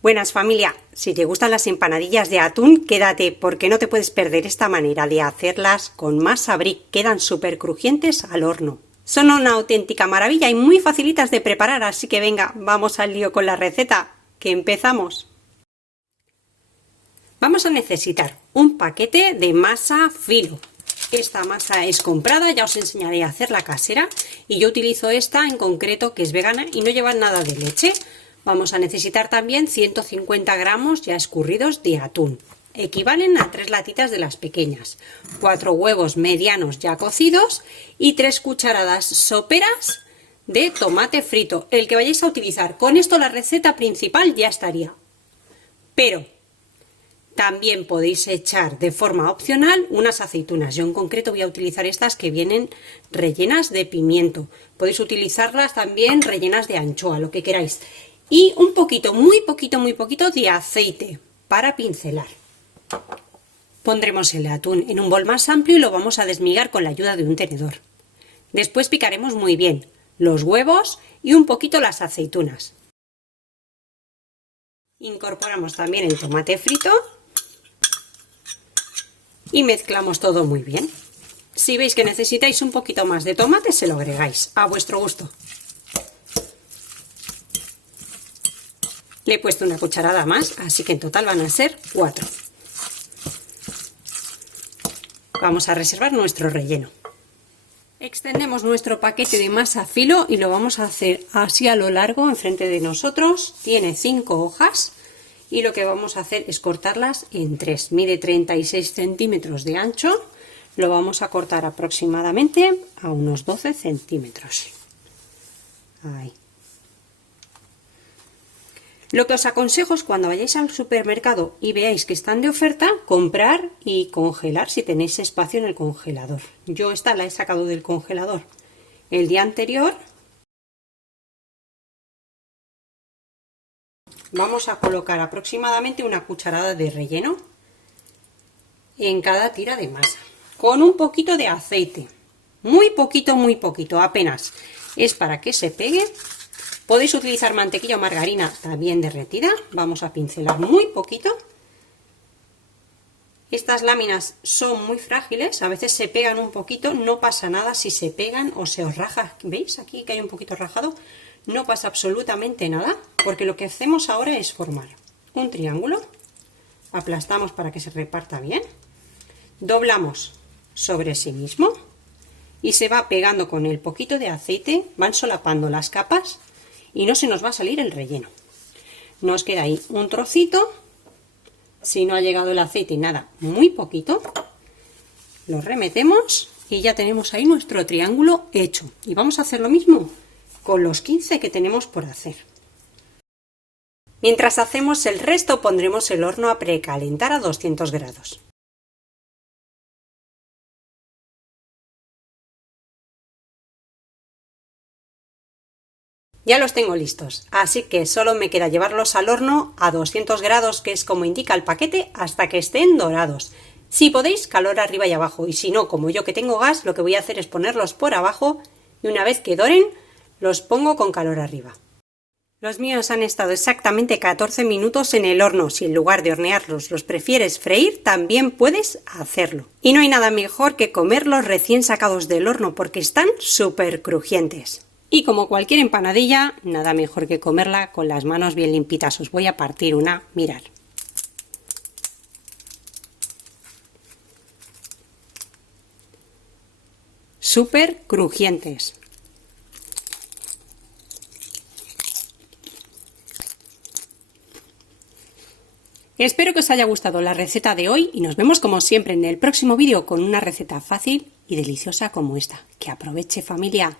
Buenas familia, si te gustan las empanadillas de atún, quédate porque no te puedes perder esta manera de hacerlas con masa brick, quedan súper crujientes al horno. Son una auténtica maravilla y muy facilitas de preparar, así que venga, vamos al lío con la receta, que empezamos. Vamos a necesitar un paquete de masa filo. Esta masa es comprada, ya os enseñaré a hacerla casera y yo utilizo esta en concreto que es vegana y no lleva nada de leche. Vamos a necesitar también 150 gramos ya escurridos de atún. Equivalen a 3 latitas de las pequeñas, 4 huevos medianos ya cocidos y 3 cucharadas soperas de tomate frito, el que vayáis a utilizar. Con esto la receta principal ya estaría. Pero también podéis echar de forma opcional unas aceitunas. Yo en concreto voy a utilizar estas que vienen rellenas de pimiento. Podéis utilizarlas también rellenas de anchoa, lo que queráis. Y un poquito, muy poquito de aceite para pincelar. Pondremos el atún en un bol más amplio y lo vamos a desmigar con la ayuda de un tenedor. Después picaremos muy bien los huevos y un poquito las aceitunas. Incorporamos también el tomate frito y mezclamos todo muy bien. Si veis que necesitáis un poquito más de tomate, se lo agregáis a vuestro gusto. Le he puesto una cucharada más, así que en total van a ser 4. Vamos a reservar nuestro relleno. Extendemos nuestro paquete de masa filo y lo vamos a hacer así a lo largo, enfrente de nosotros. Tiene 5 hojas y lo que vamos a hacer es cortarlas en 3. Mide 36 centímetros de ancho. Lo vamos a cortar aproximadamente a unos 12 centímetros. Ahí. Lo que os aconsejo es cuando vayáis al supermercado y veáis que están de oferta, comprar y congelar si tenéis espacio en el congelador. Yo esta la he sacado del congelador el día anterior. Vamos a colocar aproximadamente una cucharada de relleno en cada tira de masa, con un poquito de aceite, muy poquito, apenas. Es para que se pegue. Podéis utilizar mantequilla o margarina también derretida. Vamos a pincelar muy poquito. Estas láminas son muy frágiles, a veces se pegan un poquito, no pasa nada si se pegan o se os raja. ¿Veis aquí que hay un poquito rajado? No pasa absolutamente nada, porque lo que hacemos ahora es formar un triángulo. Aplastamos para que se reparta bien. Doblamos sobre sí mismo y se va pegando con el poquito de aceite, van solapando las capas. Y no se nos va a salir el relleno. Nos queda ahí un trocito. Si no ha llegado el aceite y nada, muy poquito. Lo remetemos y ya tenemos ahí nuestro triángulo hecho. Y vamos a hacer lo mismo con los 15 que tenemos por hacer. Mientras hacemos el resto, pondremos el horno a precalentar a 200 grados. Ya los tengo listos, así que solo me queda llevarlos al horno a 200 grados, que es como indica el paquete, hasta que estén dorados. Si podéis, calor arriba y abajo, y si no, como yo que tengo gas, lo que voy a hacer es ponerlos por abajo y una vez que doren, los pongo con calor arriba. Los míos han estado exactamente 14 minutos en el horno. Si en lugar de hornearlos los prefieres freír, también puedes hacerlo. Y no hay nada mejor que comerlos recién sacados del horno porque están súper crujientes. Y como cualquier empanadilla, nada mejor que comerla con las manos bien limpitas. Os voy a partir una, mirad. Súper crujientes. Espero que os haya gustado la receta de hoy y nos vemos como siempre en el próximo vídeo con una receta fácil y deliciosa como esta. ¡Que aproveche, familia!